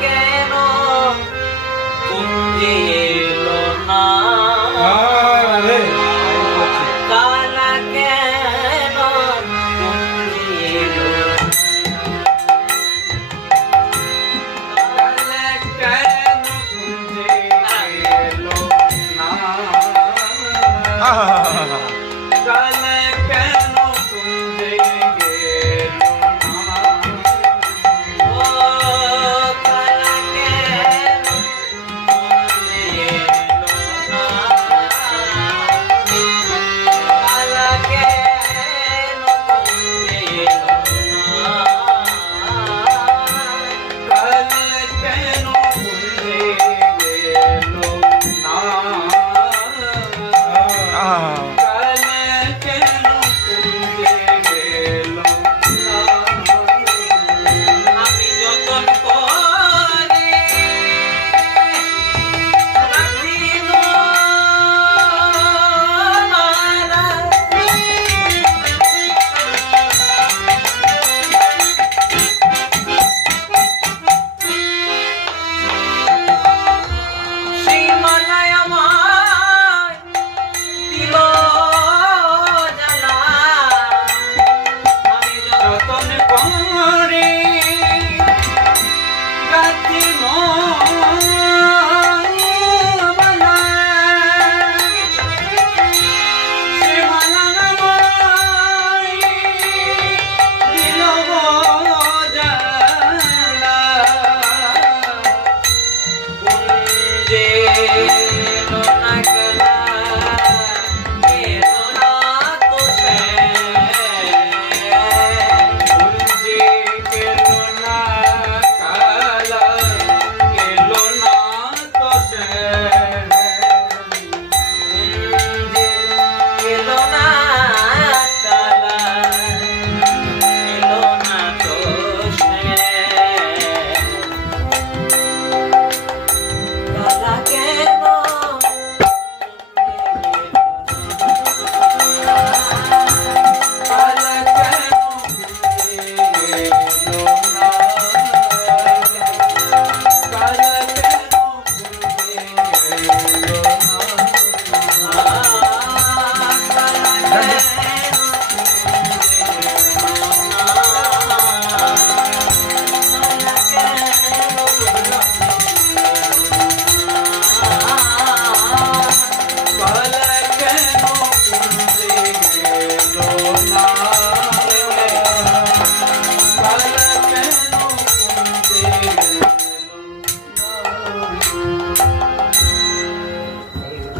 কেন কুঞ্জের Hey.